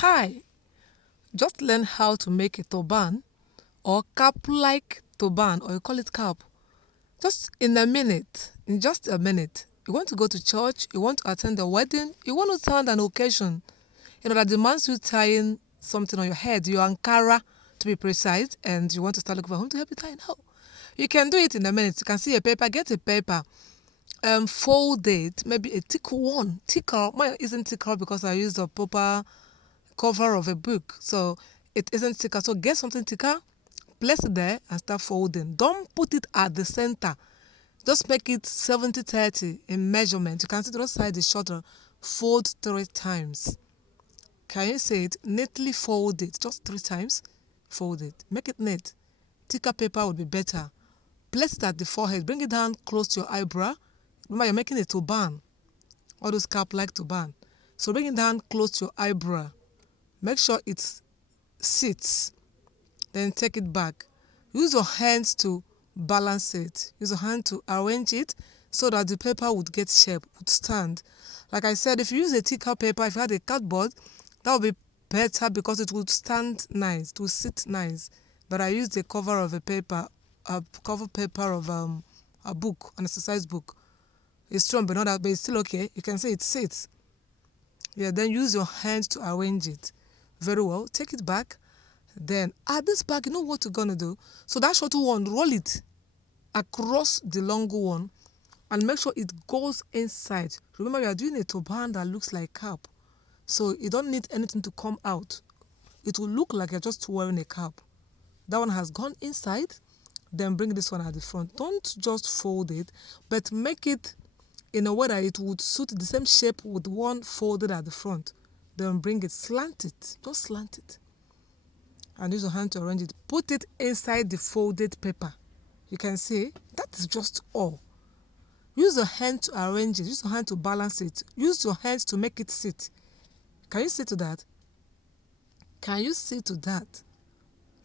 Hi, just learn how to make a turban or cap-like turban, or you call it cap, just in a minute, in just a minute. You want to go to church, you want to attend a wedding, you want to attend an occasion, that demands you tying something on your head, your Ankara to be precise, and you want to start looking for whom to help you tie now. You can do it in a minute. You can see a paper, get a paper, fold it, maybe a thick one, thicker. Mine isn't thicker because I used a proper cover of a book, so it isn't thicker. So get something thicker, place it there and start folding. Don't put it at the center. Just make it 70-30 in measurement. You can see the other side is shorter. Fold 3 times. Can you see it? Neatly fold it. Just 3 times. Fold it. Make it neat. Thicker paper would be better. Place it at the forehead. Bring it down close to your eyebrow. Remember, you're making a turban. All those cap-like turban. So bring it down close to your eyebrow. Make sure it sits. Then take it back. Use your hands to balance it. Use your hand to arrange it so that the paper would get shape, would stand. Like I said, if you use a thicker paper, if you had a cardboard, that would be better because it would stand nice, it would sit nice. But I used the cover of a paper, a cover paper of a book, an exercise book. It's strong, but not that, but it's still okay. You can see it sits. Yeah, then use your hands to arrange it very well. Take it back. Then at this back, you know what you're gonna do? So that short one, roll it across the long one and make sure it goes inside. Remember, you are doing a turban that looks like cap, so you don't need anything to come out. It will look like you're just wearing a cap. That one has gone inside. Then bring this one at the front. Don't just fold it, but make it in a way that it would suit the same shape with one folded at the front. Then bring it, slant it, just slant it. And use your hand to arrange it. Put it inside the folded paper. You can see, that is just all. Use your hand to arrange it. Use your hand to balance it. Use your hands to make it sit. Can you see to that? Can you see to that?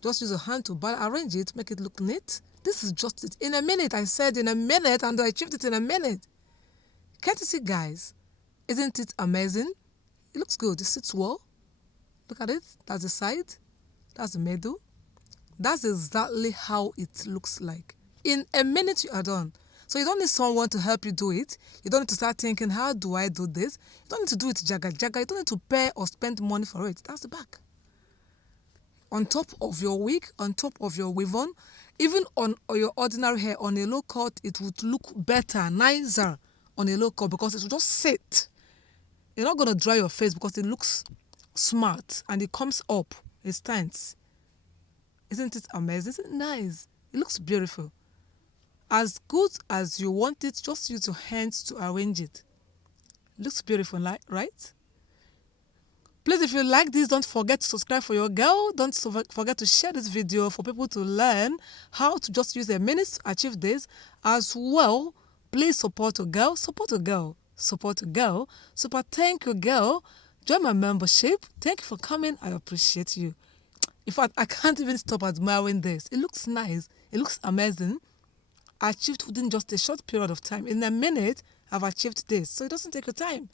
Just use your hand to arrange it, make it look neat. This is just it. In a minute, I said in a minute, and I achieved it in a minute. Can't you see, guys? Isn't it amazing? It looks good. It sits well. Look at it. That's the side. That's the middle. That's exactly how it looks like. In a minute, you are done. So you don't need someone to help you do it. You don't need to start thinking, how do I do this? You don't need to do it jaga jaga. You don't need to pay or spend money for it. That's the back. On top of your wig, on top of your weave-on, even on your ordinary hair, on a low cut, it would look better, nicer on a low cut because it will just sit. You're not going to dry your face because it looks smart and it comes up. It stands. Isn't it amazing? Isn't it nice? It looks beautiful. As good as you want it, just use your hands to arrange it. It looks beautiful, right? Please, if you like this, don't forget to subscribe for your girl. Don't forget to share this video for people to learn how to just use a minute to achieve this. As well, please support a girl. Support a girl. Support a girl. Super thank you, girl. Join my membership. Thank you for coming. I appreciate you. In fact, I can't even stop admiring this. It looks nice. It looks amazing. Achieved within just a short period of time. In a minute, I've achieved this. So it doesn't take your time.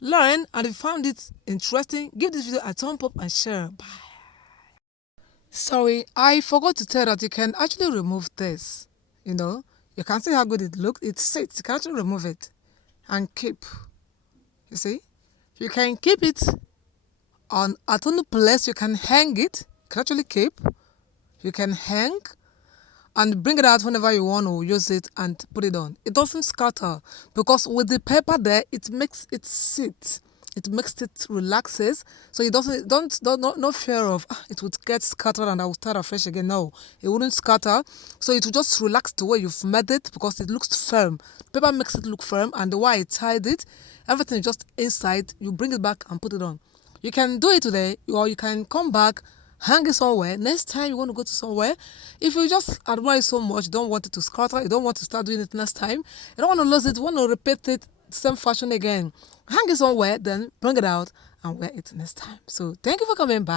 Learn, and if you found it interesting, give this video a thumb up and share. Bye. Sorry, I forgot to tell that you can actually remove this. You can see how good it looks. It sits. You can actually remove it and keep. You see? You can keep it on at any place. You can hang it. You can actually keep. You can hang and bring it out whenever you want to use it and put it on. It doesn't scatter because with the paper there, it makes it sit. It makes it relaxes. So it doesn't, no fear of it would get scattered and I will start afresh again. No, it wouldn't scatter. So it will just relax the way you've made it because it looks firm. Paper makes it look firm, and the way I tied it, everything is just inside. You bring it back and put it on. You can do it today, or you can come back, hang it somewhere. Next time you want to go to somewhere, if you just admire it so much, you don't want it to scatter, you don't want to start doing it next time, you don't want to lose it, you want to repeat it, same fashion again, hang it somewhere, then bring it out and wear it next time. So thank you for coming back.